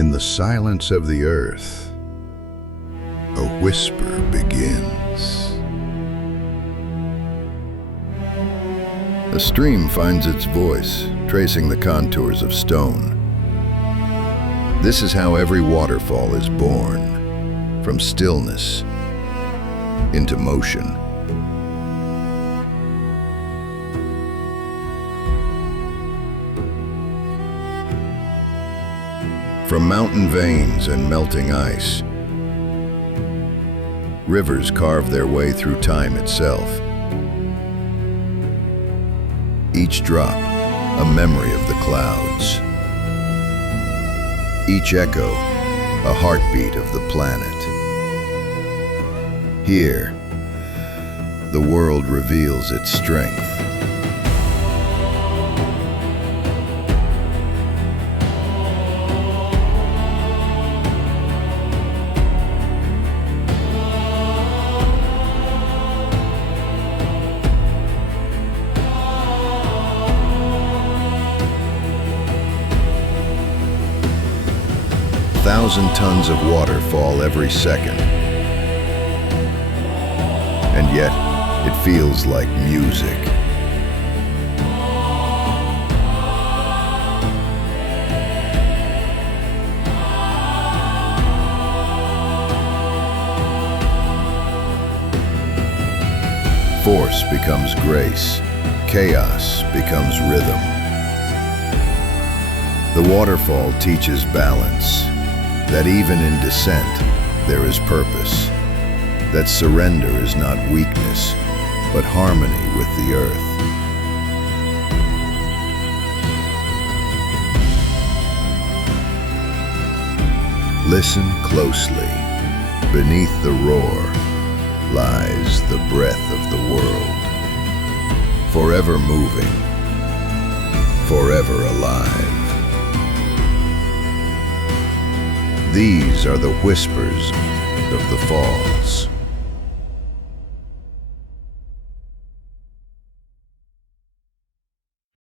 In the silence of the earth, a whisper begins. A stream finds its voice, tracing the contours of stone. This is how every waterfall is born, from stillness into motion. From mountain veins and melting ice, rivers carve their way through time itself. Each drop, a memory of the clouds. Each echo, a heartbeat of the planet. Here, the world reveals its strength. Thousand tons of water fall every second. And yet, it feels like music. Force becomes grace. Chaos becomes rhythm. The waterfall teaches balance. That even in descent, there is purpose. That surrender is not weakness, but harmony with the earth. Listen closely. Beneath the roar lies the breath of the world. Forever moving, forever alive. These are the whispers of the falls.